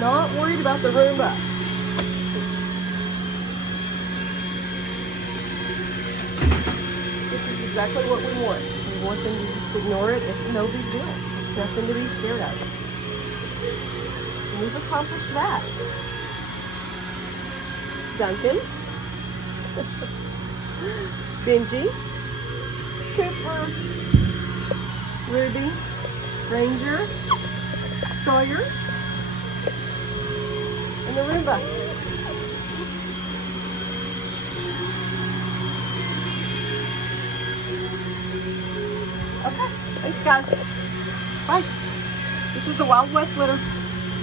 not worried about the Roomba. This is exactly what we want. We want them to just ignore it. It's no big deal. It's nothing to be scared of. And we've accomplished that. It's Duncan, Benji, Cooper, Ruby, Ranger, Sawyer, and the Roomba. Okay, thanks guys. Bye. This is the Wild West litter.